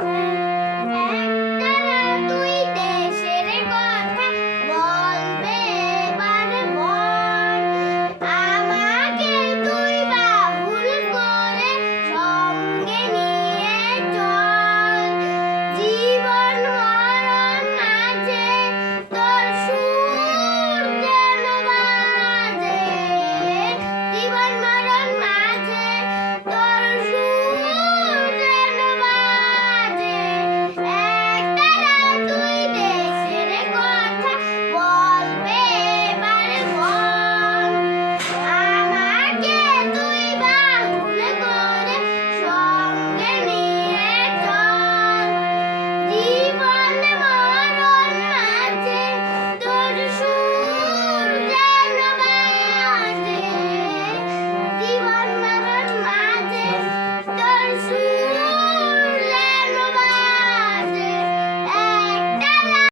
Hey.